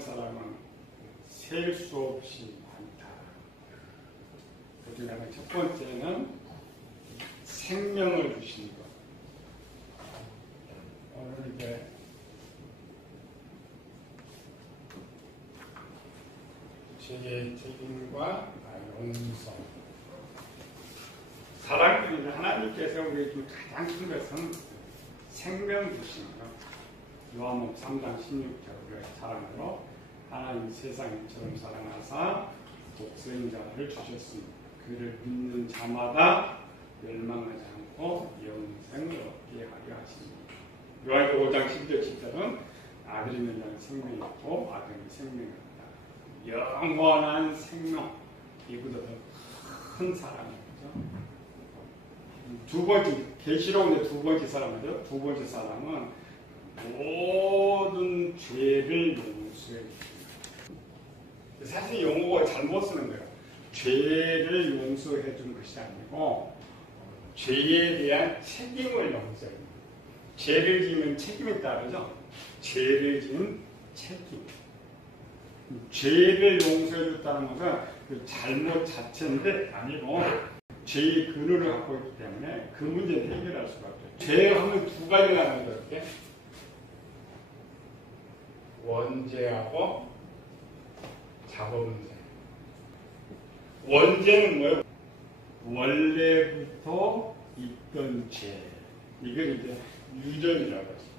사람은 셀 수 없이 많다. 그중에 첫 번째는 생명을 주신 것. 오늘 이제 죄의 책임과 용서. 사랑꾼이 하나님께서 우리에게 가장 큰 것은 생명 주신 것. 요한복음 3장 16절의 사랑으로 하나님 세상처럼 사랑하사 독생자를 주셨으니 그를 믿는 자마다 멸망하지 않고 영생을 얻게 하려 하십니다. 요한복음 5장 10절 10절은 아들이 있는 자는 생명이 있고 아들이 생명이 없다. 영원한 생명. 이보다 더 큰 사랑이죠. 두 번째, 계시록의 두 번째 사람이죠. 두 번째 사람은 모든 죄를 용서해 줍니다. 사실 용어가 잘못 쓰는 거예요. 죄를 용서해 준 것이 아니고 죄에 대한 책임을 용서해 줍니다. 죄를 지으면 책임이 따르죠. 죄를 지은 책임. 죄를 용서해 줬다는 것은 그 잘못 자체인데 아니고 죄의 근원을 갖고 있기 때문에 그 문제를 해결할 수가 없죠. 죄하면 두 가지가 나는 거예요. 원죄하고 작업문제. 원죄는 뭐예요? 원래부터 있던 죄. 이걸 이제 유전이라고 하죠.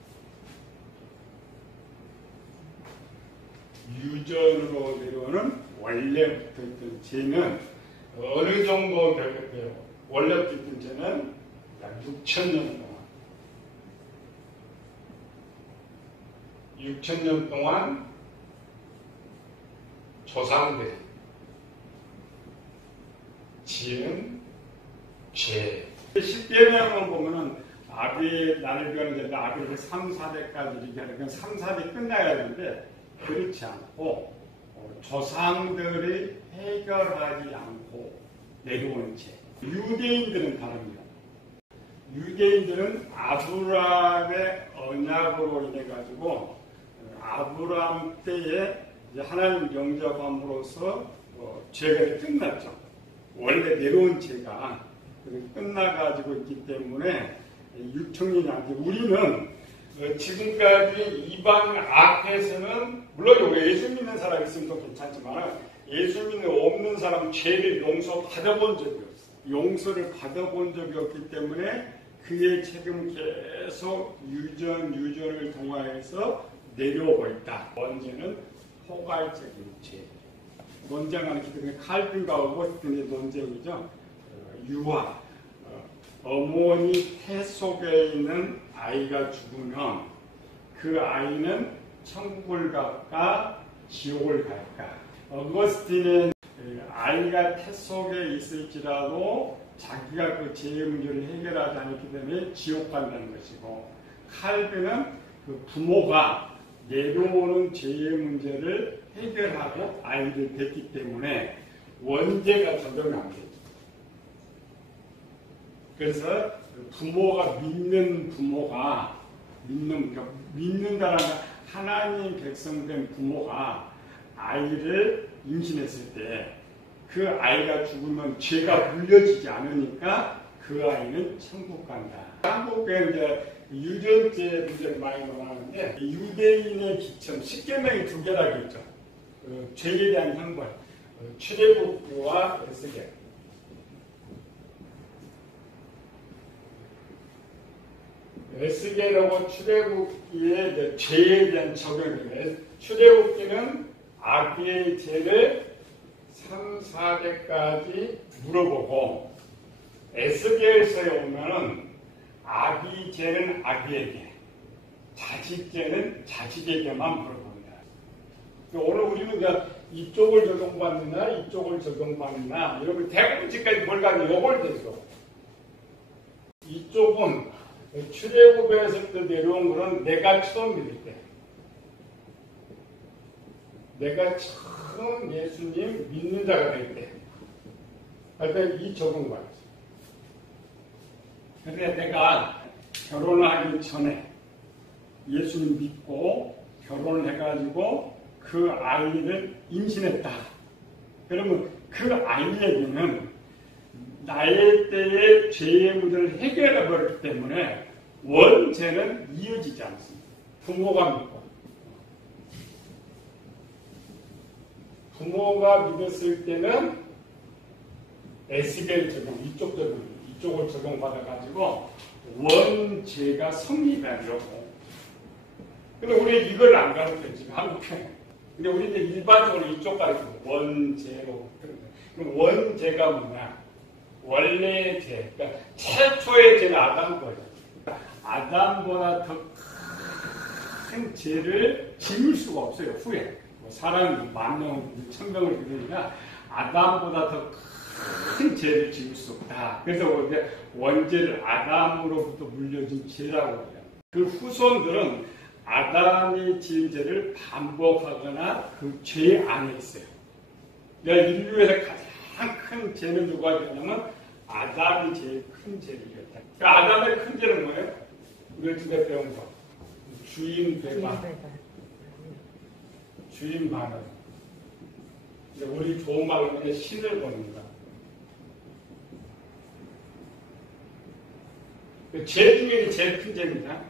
유전으로 내려오는 원래부터 있던 죄는 어느 정도 되겠어요? 원래부터 있던 죄는 약 6,000년 동안. 6,000년 동안 조상들이 지은 죄. 10계명을 보면은 아비 나를 비하는 아비를 3, 4대까지 이렇게 하는 건 3, 4대 끝나야 되는데 그렇지 않고 조상들이 해결하지 않고 내려오는 죄. 유대인들은 다릅니다. 유대인들은 아브라함의 언약으로 인해 가지고 아브라함 때에 하나님 영접함으로써 죄가 끝났죠. 원래 내려온 죄가 끝나가지고 있기 때문에 6,000년이 안 돼. 우리는 지금까지 이방 앞에서는 물론 예수 믿는 사람이 있으면 더 괜찮지만 예수 믿는 없는 사람 죄를 용서 받아본 적이 없어요. 용서를 받아본 적이 없기 때문에 그의 책임은 계속 유전을 통하여서 내려오고 있다. 원죄는 포괄적인 죄. 논쟁하는 기 때문에 칼빈과 어거스틴의 논쟁이죠. 유아. 어머니 태 속에 있는 아이가 죽으면 그 아이는 천국을 갈까 지옥을 갈까. 어거스틴은 아이가 태 속에 있을지라도 자기가 그 죄의 문제를 해결하지 않았기 때문에 지옥 간다는 것이고, 칼빈은 그 부모가 내려오는 죄의 문제를 해결하고 아이를 뵙기 때문에 원죄가 적용이 안 되죠. 그래서 부모가 믿는다는 하나님 백성된 부모가 아이를 임신했을 때 그 아이가 죽으면 죄가 물려지지 않으니까 그 아이는 천국 간다. 한국에 이제 유전죄 문제를 많이 나오는데 유대인의 기천, 십계명이 두 개라고 있죠. 죄에 대한 형벌, 출애굽기와 에스겔. 에스겔하고 출애굽기의 죄에 대한 적용이에요. 출애굽기는 아비의 죄를 3, 4대까지 물어보고, 에스겔서에 오면은 아비 죄는 아비에게, 자식 죄는 자식에게만 물어봅니다. 오늘 우리는 이쪽을 적용받느냐, 이쪽을 적용받느냐, 여러분 대부분 지금까지 뭘 가지고 요걸 대죠. 이쪽은 출애굽에서부터 내려온 거는 내가 처음 믿을 때, 내가 처음 예수님 믿는 자가 될 때, 그러니까 이 적용받지. 그런데 내가 결혼하기 전에 예수님 믿고 결혼을 해가지고 그 그 아이를 임신했다. 그러면 그 아이에게는 나의 때의 죄의 문제를 해결해 버렸기 때문에 원죄는 이어지지 않습니다. 부모가 믿고. 부모가 믿었을 때는 에스겔 적용, 이쪽을 적용받아가지고 원죄가 성립하려고. 근데 우리 이걸 안 가르쳐요, 지금 한국에. 근데 우리 이제 일반적으로 이쪽 가르치고 원죄로. 그럼 원죄가 뭐냐? 원래의 죄. 그러니까 최초의 죄는 아담 거예요. 아담보다 더 큰 죄를 지을 수가 없어요, 후에. 사람 10,000명, 1,000명을 기르니까 아담보다 더 큰 죄를 지을 수 없다. 그래서 우리가 원죄를 아담으로부터 물려준 죄라고 해요. 그 후손들은 아담이 지은 죄를 반복하거나 그 죄 안에 있어요. 그러니까 인류에서 가장 큰 죄는 누가 되냐면 아담이 제일 큰 죄를 이겼다. 그러니까 아담의 큰 죄는 뭐예요? 우리 집에 배운 거. 주인 배반. 주인 반응. 우리 좋은 말로 하면 신을 보는다. 죄 중에 제일 큰 죄입니다.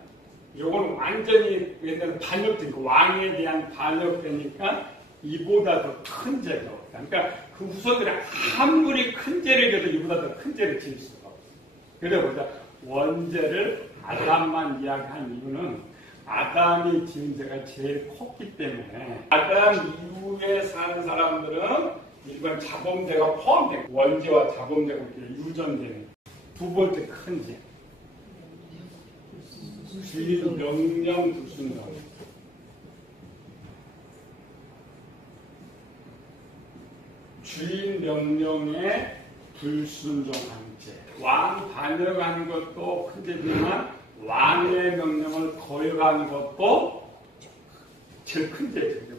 요거는 완전히 옛날에 반역되니까, 왕에 대한 반역되니까 이보다 더 큰 죄가 없다. 그러니까 그 후손들이 아무리 큰 죄를 져도 이보다 더 큰 죄를 지을 수가 없어요. 그래서 우리가 원죄를 아담만 이야기한 이유는 아담이 지은 죄가 제일 컸기 때문에 아담 이후에 사는 사람들은 일반 자범죄가 포함되고 원죄와 자범죄가 이렇게 유전되는 두 번째 큰 죄. 주인 명령 불순종. 주인 명령에 불순종한 죄. 왕 반역하는 것도 큰 죄지만 왕의 명령을 거역하는 것도 제일 큰 죄죠.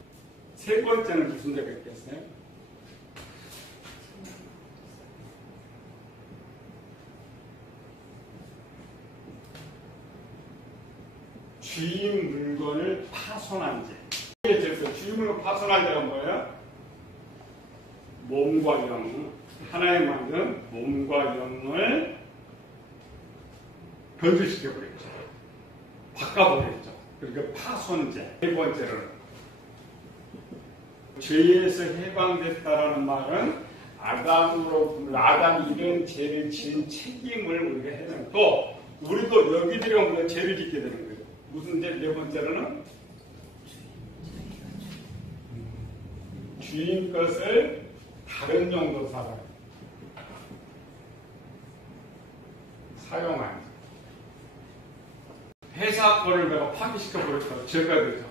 세 번째는 무슨 죄가 있겠어요? 주인 물건을 파손한 죄. 주인 물건 파손한 죄가 뭐예요? 몸과 영, 하나의 만든 몸과 영을 변질시켜버렸죠. 바꿔버렸죠. 그러니까 파손죄. 네 번째로는 죄에서 해방됐다라는 말은 아담이 이런 죄를 지은 책임을 우리가 해야 되는 또 우리도 여기들이 오면 죄를 짓게 되는 거예요. 무슨 죄? 네 번째로는 주인 것을 다른 용도로 사용한 회사 거를 내가 파기시켜버렸다고 죄가 되죠.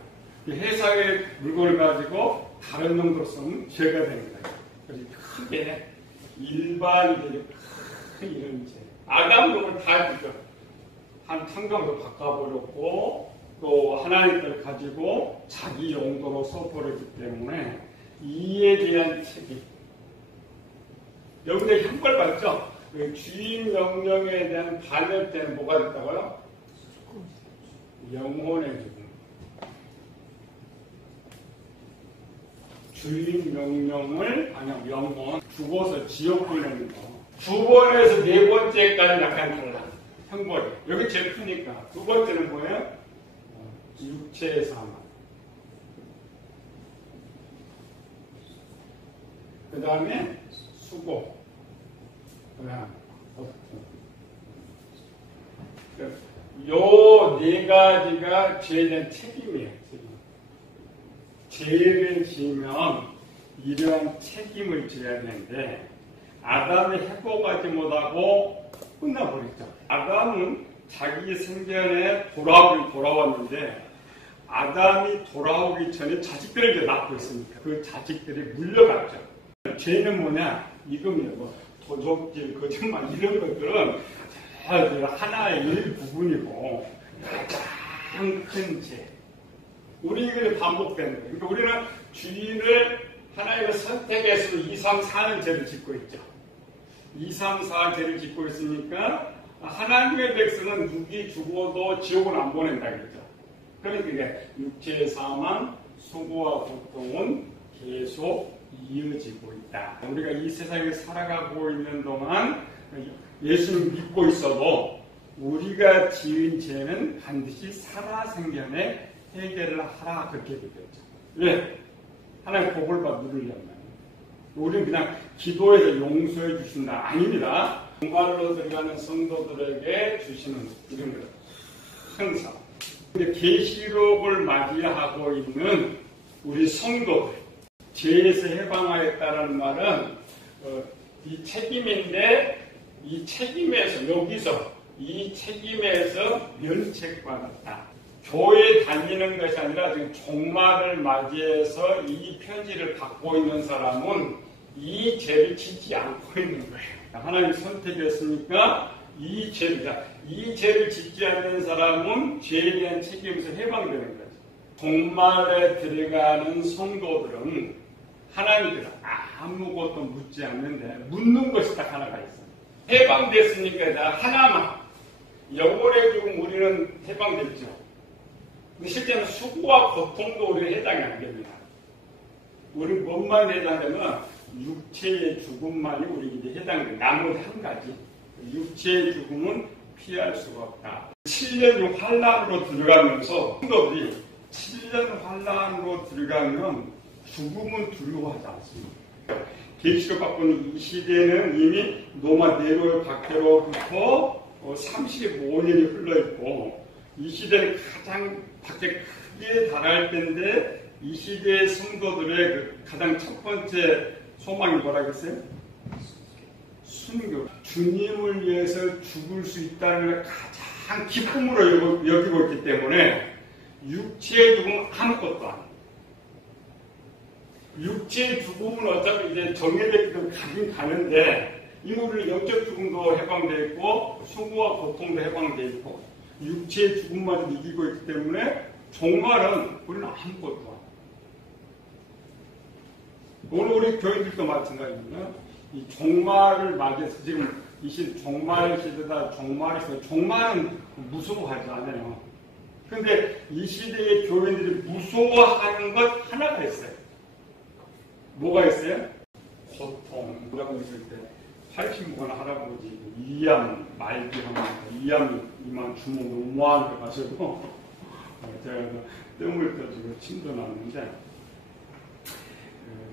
회사의 물건을 가지고 다른 용도로 쓰면 죄가 되는 거예요. 그래서 크게 일반적인 큰 이런 죄. 아담을 다 했죠. 한 환경도 바꿔버렸고 또 하나님 걸 가지고 자기 용도로 써버렸기 때문에 이에 대한 책임. 여기서 형벌 받죠? 주인 명령에 대한 반역 때는 뭐가 됐다고요? 영혼의 죽음. 주인 명령을, 영혼, 죽어서 지옥 보내는 거. 두 번에서 네 번째까지 약간 달라. 형벌이. 여기 제일 크니까. 두 번째는 뭐예요? 육체의 사망. 그 다음에 수고. 그 다음에 요 네 가지가 죄에 대한 책임이에요. 죄를 지으면 이러한 책임을 져야 되는데 아담이 회복하지 못하고 끝나버렸죠. 아담은 자기 생전에 돌아왔는데 아담이 돌아오기 전에 자식들을 이제 낳고 있으니까 그 자식들이 물려갔죠. 죄는 뭐냐? 이겁니다. 뭐 도적질, 거짓말 이런 것들은 하나의 일부분이고 가장 큰 죄. 우리 이걸 반복되는 거예요. 그러니까 우리는 주인을 하나님의 선택해서 2, 3, 4는 죄를 짓고 있죠. 2, 3, 4 죄를 짓고 있으니까 하나님의 백성은 육이 죽어도 지옥을 안 보낸다 그랬죠. 그러니까 이게 육체의 사망, 수고와 고통은 계속 이어지고 있다. 우리가 이 세상에 살아가고 있는 동안 예수를 믿고 있어도 우리가 지은 죄는 반드시 살아생전에 해결을 하라 그렇게 되겠죠. 왜? 하나님 복을 누리려면 우리는 그냥 기도해서 용서해 주신다 아닙니다. 정말로 들어가는 성도들에게 주시는 이런 것 항상. 근데 계시록을 맞이하고 있는 우리 성도들 죄에서 해방하였다는 말은 이 책임인데 이 책임에서 여기서 이 책임에서 면책받았다. 교회에 다니는 것이 아니라 지금 종말을 맞이해서 이 편지를 갖고 있는 사람은 이 죄를 짓지 않고 있는 거예요. 하나님 선택했으니까 이 죄를 짓지 않는 사람은 죄에 대한 책임에서 해방되는 거죠. 종말에 들어가는 성도들은 하나님께서 아무것도 묻지 않는데 묻는 것이 딱 하나가 있어요. 해방됐으니까 다 하나만 영원의 죽음 우리는 해방됐죠. 근데 실제는 수고와 고통도 우리는 해당이 안 됩니다. 우리는 뭐만 해당되면 육체의 죽음만이 우리에게 해당돼요. 나머지 한 가지 육체의 죽음은 피할 수가 없다. 7년 환란으로 들어가면서 성도들이 7년 환란으로 들어가면 죽음은 두려워하지 않습니다. 계시록 받고는 이 시대는 이미 노마 네로의 박해로부터 35년이 흘러있고 이 시대는 가장 밖에 크게 달할 때인데 이 시대의 성도들의 그 가장 첫 번째 소망이 뭐라겠어요? 순교. 주님을 위해서 죽을 수 있다는 걸 가장 기쁨으로 여기고 있기 때문에 육체의 죽음은 아무것도 아니에요. 육체의 죽음은 어차피 이제 정해졌기 가긴 가는데 이물을 영적 죽음도 해방되어 있고 수고와 고통도 해방되어 있고 육체의 죽음만 이기고 있기 때문에 종말은 우리는 아무것도 아니에요. 오늘 우리 교인들도 마찬가지입니다. 이 종말을 맞이해서 지금 이 시대 종말의 시대다 종말은 무서워하지 않아요. 근데 이 시대의 교인들이 무서워하는 것 하나가 있어요. 뭐가 있어요? 고통. 뭐라고 했을 때 80분 할아버지 이암 말기하면 이암이 이만 주먹 너무한 거 가지고 제가 뜸을 떠주고 침도 났는데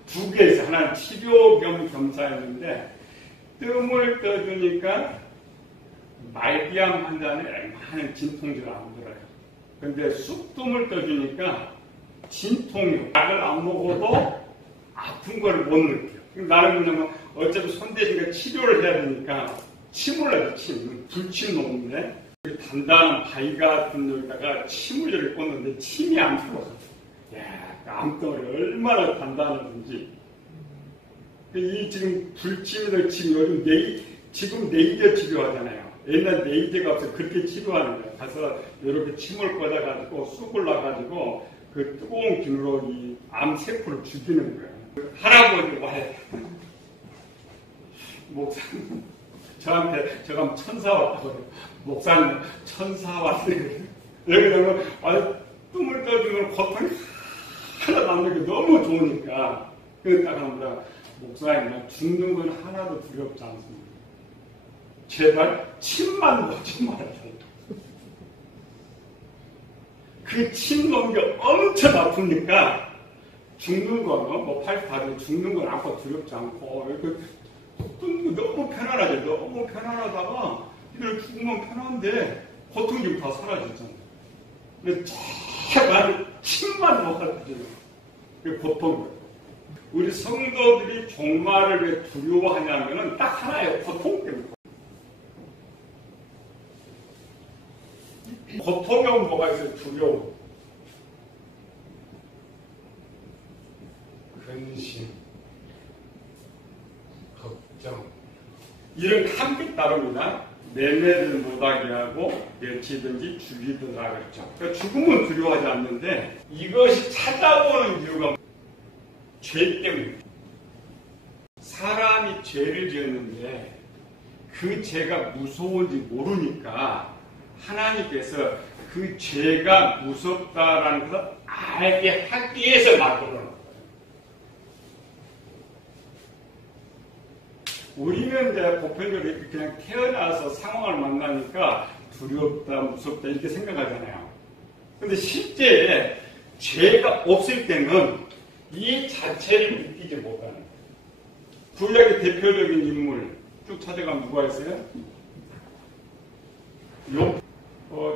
두 개 있어요. 하나는 치료 겸 검사였는데 뜸을 떠주니까 말기암 환자는 많은 진통제를 안 들어요. 근데 쑥뜸을 떠주니까 진통이 약을 안 먹어도 아픈 걸 못 느껴요. 나는 뭐냐면 어차피 손 대니까 치료를 해야 되니까 침을 내요. 불침 놓는데 단단한 바위 같은 데다가 침을 이렇게 꽂는데 침이 안 들어가요. 야, 암덩어리 얼마나 단단하든지. 이 지금 불침이들 지금 지금 네이저 치료하잖아요. 옛날 네이저가 없어서 그렇게 치료하는 거예요. 가서 이렇게 침을 꽂아가지고 쑥을 놔가지고 그 뜨거운 기누로 이 암세포를 죽이는 거예요. 할아버지 와요. 목사님, 저한테 저가 천사 왔다고 그래요. 목사님, 천사 왔어요. 여기다가 뜸을 떠주면 고통이 하나도 안 되고 너무 좋으니까. 그러니까 합니다. 목사님, 난 죽는 건 하나도 두렵지 않습니다. 제발 침만 놓지 말아요. 그 침 놓은 게 엄청 아프니까 죽는 거는 뭐 88도 죽는 건 아파 두렵지 않고 이렇게 너무 편안하죠. 너무 편안하다가 이들 죽으면 편한데 고통이 좀 다 사라지잖아요. 근데 제발 침만 놓아주세요. 그게 고통이에요. 우리 성도들이 종말을 왜 두려워하냐면은 딱 하나예요. 고통 때문에. 고통은 뭐가 있어요? 두려움, 근심, 걱정 이런 게 함께 따릅니다. 매매를 못하게 하고 며칠든지 죽이더라 그랬죠. 그러니까 죽음은 두려워하지 않는데 이것이 찾아오는 이유가 죄 때문입니다. 사람이 죄를 지었는데 그 죄가 무서운지 모르니까 하나님께서 그 죄가 무섭다라는 것을 알게 하기 위해서 만들어 놓은 거예요. 우리는 이제 보편적으로 그냥 태어나서 상황을 만나니까 두렵다, 무섭다 이렇게 생각하잖아요. 근데 실제 죄가 없을 때는 이 자체를 느끼지 못하는 거예요. 구약의 대표적인 인물 쭉 찾아가면 누가 있어요? 욥.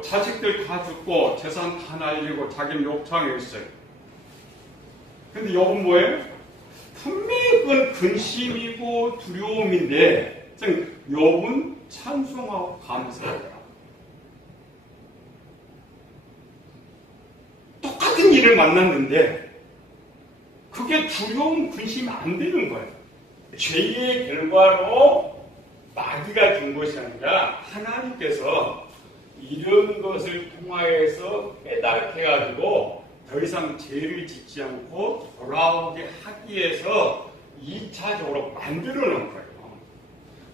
자식들 다 죽고 재산 다 날리고 자기는 욕창에 있어요. 근데 욥은 뭐예요? 분명히 그건 근심이고 두려움인데 욥은 찬송하고 감사해요. 똑같은 일을 만났는데 그게 두려움, 근심이 안 되는 거예요. 죄의 결과로 마귀가 준 것이 아니라 하나님께서 이런 것을 통하여서 깨닫게 해가지고 더 이상 죄를 짓지 않고 돌아오게 하기 위해서 2차적으로 만들어 놓은 거예요.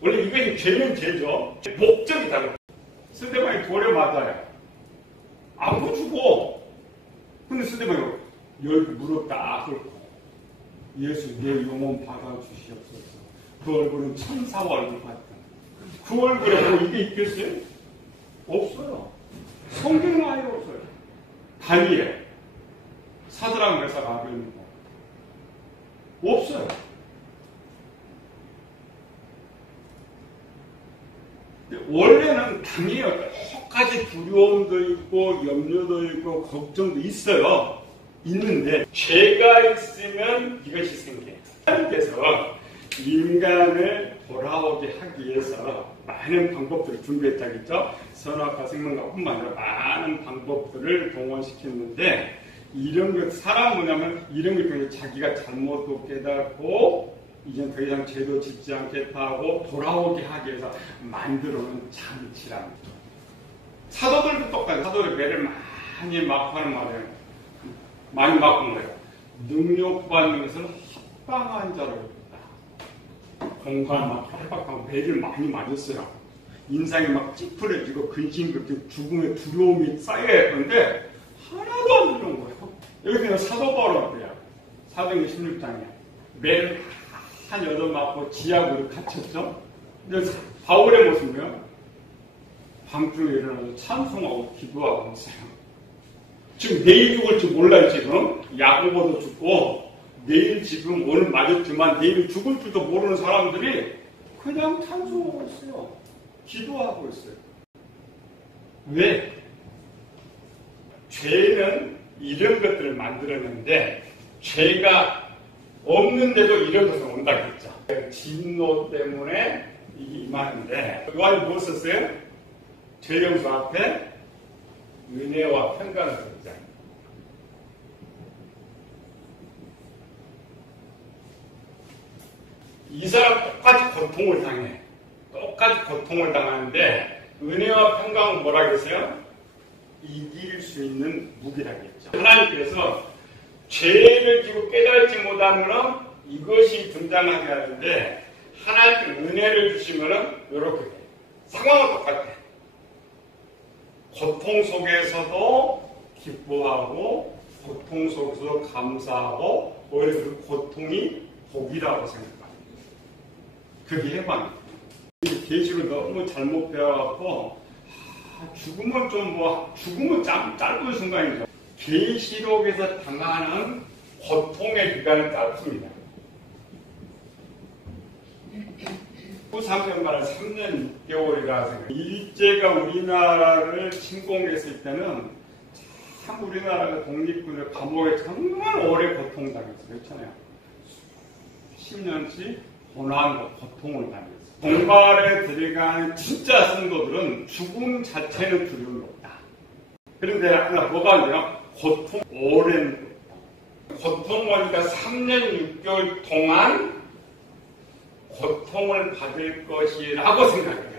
원래 이것이 죄는 죄죠. 목적이 다르고 스데반이 돌에 맞아요. 안 부수고 근데 스데반이 여기 무릎 딱 꿇고 예수 내 영혼 받아주시옵소서. 그 얼굴은 천사와 얼굴 같다. 그 얼굴에 뭐 이게 있겠어요? 없어요. 성경은 아예 없어요. 다니엘, 사드락 메삭 아벤느고 없어요. 원래는 당연히 똑같이 두려움도 있고 염려도 있고 걱정도 있어요. 있는데 죄가 있으면 이것이 생겨요. 하나님께서 인간을 돌아오게 하기 위해서 많은 방법들을 준비했다겠죠. 선악과 생명과 뿐만 아니라 많은 방법들을 동원시켰는데 이런 것, 사람 뭐냐면 이런 걸 통해 자기가 잘못도 깨닫고 이제 더 이상 죄도 짓지 않겠다 하고 돌아오게 하기 위해서 만들어놓은 장치랍니다. 사도들도 똑같아요. 사도들 매를 많이 막고 하는 말이에요. 많이 막은 거예요. 능력받는 것은 합방한 자로 있다. 공간 막 협박하고 매를 많이 맞았어요. 인상이 막 찌푸려지고 근심걱정, 죽음의 두려움이 쌓여야 하는데 하나도 안 들은 거예요. 여기 그냥 사도 바울이야. 사도행전 16장에 매를 한 8맞고 지하고를 갇혔죠. 근데 바울의 모습은요, 밤중에 일어나서 찬송하고 기도하고 있어요. 지금 내일 죽을지 몰라요. 지금 야고보도 죽고 내일 지금 오늘 맞았지만 내일 죽을 줄도 모르는 사람들이 그냥 찬송하고 있어요. 기도하고 있어요. 왜? 죄는 이런 것들을 만들었는데 죄가 없는데도 이런 것은 온다겠죠. 진노 때문에 이게 임하는데 요한이 뭐 썼어요? 죄용서 앞에 은혜와 평강을 썼잖아요. 이 사람 똑같이 고통을 당해. 똑같이 고통을 당하는데 은혜와 평강은 뭐라겠어요? 이길 수 있는 무기라겠죠. 하나님께서 죄를 지고 깨달지 못하면 이것이 등장하게 하는데 하나님께 은혜를 주시면 이렇게 돼요. 상황은 똑같아요. 고통 속에서도 기뻐하고 고통 속에서도 감사하고 오히려 그 고통이 복이라고 생각합니다. 그게 해방입니다. 계시를 너무 잘못 배워갖고 죽음은 죽음은 짧은 순간이죠. 계시록에서 당하는 고통의 기간은 짧습니다. 후삼편 말은 3년 6개월이라 생각해요. 일제가 우리나라를 침공했을 때는 참 우리나라가 독립군을 감옥에 정말 오래 고통당했어요. 그렇잖아요. 10년씩 고난과 고통을 당했어요. 공발에 들어간 진짜 성도들은 죽음 자체는 두려움이 없다. 그런데 하나 뭐가 있냐? 고통, 오랜 고통을 하니까 3년 6개월 동안 고통을 받을 것이라고 생각해요.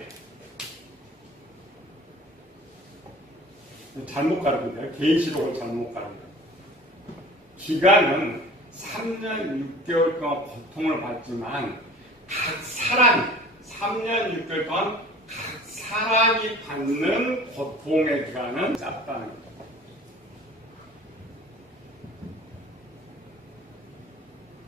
잘못 가른 거예요. 계시록을 잘못 가른 거예요. 기간은 3년 6개월 동안 고통을 받지만 각 사람이 3년 6개월 동안 각 사람이 받는 고통의 기간은 짧다는 거죠.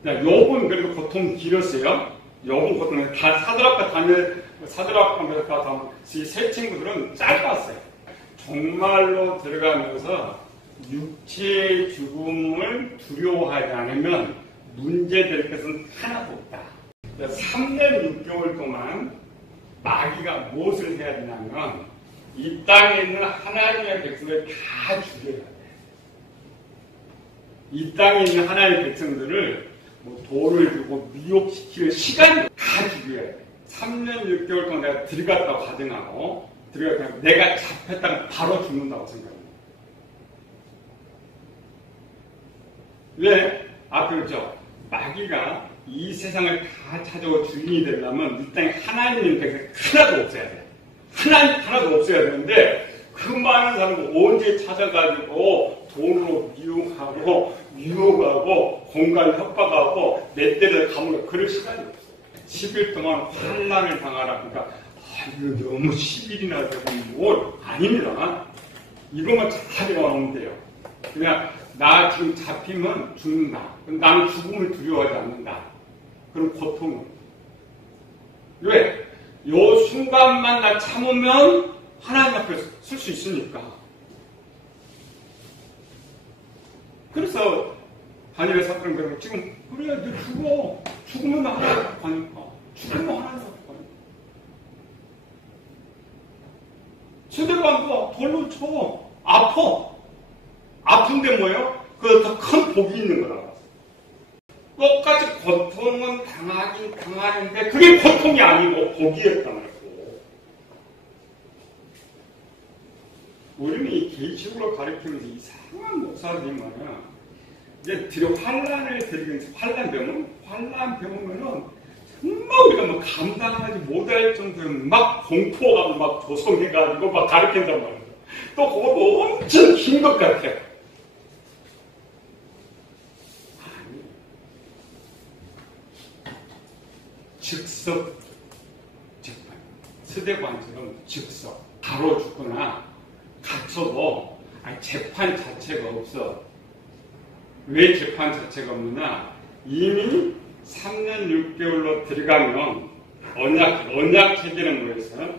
욥은 그래도 고통 길었어요. 욥은 고통, 다 사드락과 다니엘, 사드락과 메사카 세 친구들은 짧았어요. 정말로 들어가면서 육체의 죽음을 두려워하지 않으면 문제될 것은 하나도 없다. 3년 6개월 동안 마귀가 무엇을 해야 되냐면 이 땅에 있는 하나님의 백성을 다 죽여야 돼. 이 땅에 있는 하나님의 백성들을 돌을 주고 미혹시킬 시간이 다 죽여야 돼. 3년 6개월 동안 내가 들어갔다고 가정하고 들어갔다고 내가 잡혔다가 바로 죽는다고 생각합니다. 왜? 앞에 그렇죠. 마귀가 이 세상을 다 찾아오고 주인이 되려면 이 땅에 하나님의 백성이 하나도 없어야 돼. 하나도 없어야 되는데 그 많은 사람을 언제 찾아가지고 돈으로 미용하고 유혹하고 공간 협박하고 내 때를 감으로 그럴 시간이 없어. 10일 동안 환난을 당하라. 그러니까 이거 너무 10일이나 되고 뭘 아닙니다. 이것만 잘 나오면 돼요. 그냥 나 지금 잡히면 죽는다. 나는 죽음을 두려워하지 않는다. 그럼 고통은 왜? 요 순간만 나 참으면 하나님 앞에 설 수 있으니까. 그래서 다니엘 사건은 그러면 지금 그래 너 죽어. 죽으면 하나님 앞에 가니까. 죽으면 하나님 앞에 가니까. 제대로 안 가. 돌로 쳐. 아파. 아픈데 뭐예요? 그 더 큰 복이 있는 거라. 똑같이 고통은 당하긴 당하는데 그게 고통이 아니고 복이었단 말이고. 우리는 이 계시록으로 가르치면서 이상한 목사님은 이제 환란을 드리면서 환란 병으면은 정말 우리가 뭐 감당하지 못할 정도로 막 공포감 막 조성해가지고 막 가르친단 말이에요. 또 그것도 엄청 긴 것 같아요. 즉석 재판, 스데반처럼 즉석 바로 죽거나 갇혀도 재판 자체가 없어. 왜 재판 자체가 없느냐? 이미 3년 6개월로 들어가면 언약 체결은 뭐였어요?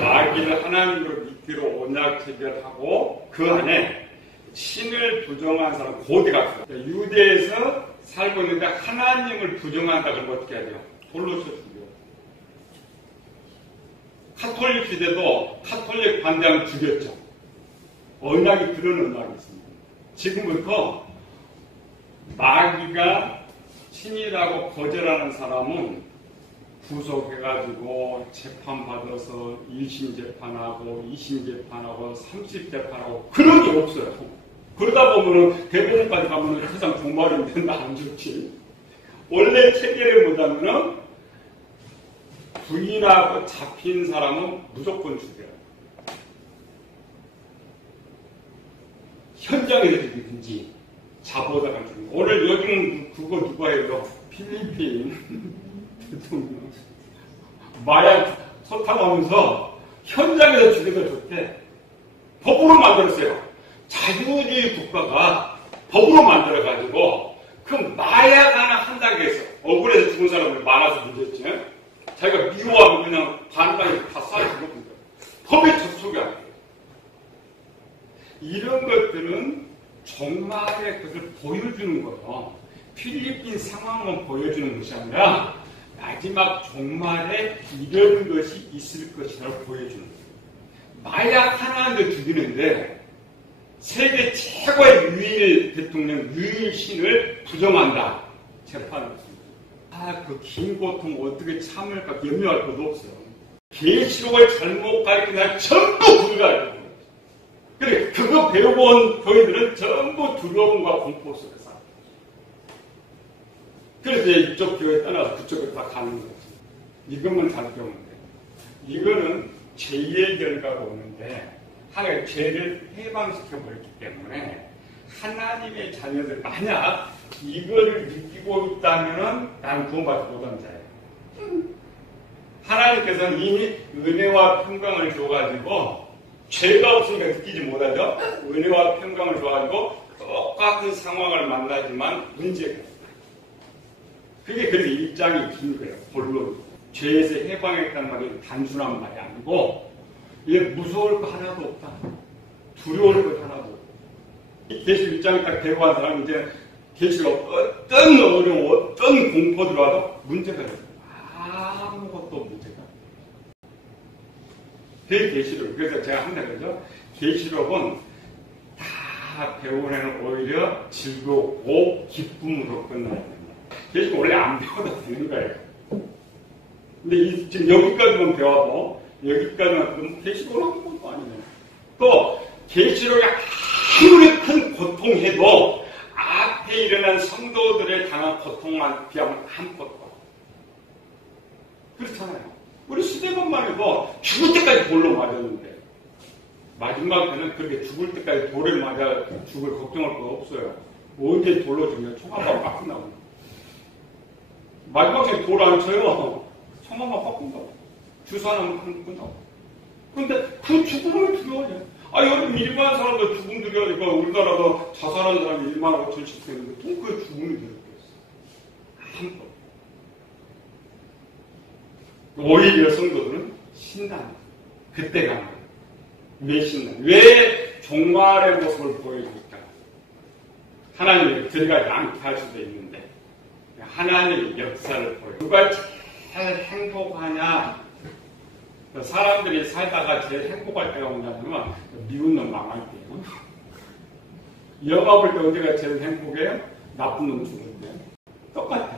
마귀를 하나님으로 믿기로 언약 체결하고 그 안에 신을 부정한 사람 고대가 있어요. 유대에서 살고 있는데 하나님을 부정한다 그러면 어떻게 해야 돼요? 돌로 쳐 죽여. 카톨릭 시대도 카톨릭 반대하면 죽였죠. 언약이 그런 언약이 있습니다. 지금부터 마귀가 신이라고 거절하는 사람은 구속해가지고 재판받아서 1심 재판하고 2심 재판하고 3심 재판하고 그런 게 없어요. 그러다 보면은 대법원까지 가면은 세상 종말인데 나 안 좋지. 원래 체계를 보자면은 부인하고 잡힌 사람은 무조건 죽여요. 현장에서 죽이든지 잡아다가 죽이든지. 오늘 요즘 그거 누가 해요? 필리핀 대통령 마약 소탕하면서 현장에서 죽여서 좋대. 법으로 만들었어요. 자유주의 국가가 법으로 만들어가지고 그 마약 하나 한다고 해서 억울해서 죽은 사람들 많아서 문제였지. 자기가 미워하면 그냥 반방에 다 쏴주고 거예요. 법에 접촉이 안 돼요. 이런 것들은 종말의 것을 보여주는 거예요. 필리핀 상황만 보여주는 것이 아니라 마지막 종말에 이런 것이 있을 것이라고 보여주는 거예요. 마약 하나도 죽이는데 세계 최고의 유일 대통령, 유일 신을 부정한다. 재판했습니다. 그 긴 고통 어떻게 참을까 염려할 것도 없어요. 계시록을 잘못 가르치면 전부 불가해요. 그래, 그거 배우고 온 교인들은 전부 두려움과 공포 속에 살아요. 그래서 이쪽 교회 떠나서 그쪽에 다 가는 거지. 이것만 잘 배우면 돼. 이거는 죄의 결과가 오는데 하나의 죄를 해방시켜버렸기 때문에 하나님의 자녀들 만약 이거를 느끼고 있다면 나는 구원받지 못한 자예요. 하나님께서는 이미 은혜와 평강을 줘가지고 죄가 없으니까 느끼지 못하죠. 은혜와 평강을 줘가지고 똑같은 상황을 만나지만 문제가 그게 그래서 일장이 긴 거예요. 본론. 죄에서 해방했다는 말이 단순한 말이 아니고 이게 무서울 거 하나도 없다. 두려울 거 하나도 없다. 이 계시 1장을 딱 배워간 사람은 이제 계시가 어떤 어려움, 어떤 공포 들어와도 문제가 없어요. 아무것도 문제가 없어요. 그게 계시록. 그래서 제가 한다 그러죠. 계시록은 다 배우는 오히려 즐겁고 기쁨으로 끝나야 됩니다. 계시록 원래 안 배워도 되는 거예요. 근데 지금 여기까지만 배워도 여기까지만 계시록은 아무것도 아니에요. 또 계시록이 아무리 큰 고통해도 앞에 일어난 성도들의 당한 고통만 비하면 아무것도 그렇잖아요. 우리 시대만만 해도 죽을 때까지 돌로 맞았는데 마지막에는 그렇게 죽을 때까지 돌을 맞아 죽을 걱정할 거 없어요. 언제 돌로 죽으면 총알만 빡 끝나고 마지막에 돌 안 쳐요. 총알만 빡 끝나고 주사 하나만 끝나고 근데 그 죽음을 두려워해요. 여러분 일반 사람도 죽음 두려워니까 우리나라도 자살하는 사람이 1만 5천씩 되는데 또 그 죽음이 두렵겠어. 아무것도. 오히려 성도들은 신난 그때가 왜 신난? 왜 종말의 모습을 보여줄까? 하나님이 들어가지 않게 할 수도 있는데 하나님의 역사를 보여. 누가 제일 행복하냐? 사람들이 살다가 제일 행복할 때가 뭐냐면 미운 놈 망할 때요. 영화 볼 때 언제가 제일 행복해요? 나쁜 놈 죽을 때. 똑같아.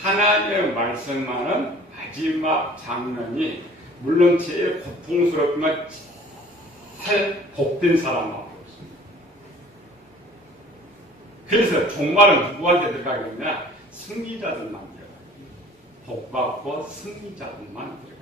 하나님의 말씀만은 마지막 장면이 물론 제일 고통스럽지만 제일 복된 사람하고 있습니다. 그래서 종말은 누구한테 들어가겠냐? 승리자들만 들어가요. 복받고 승리자들만 들어가요.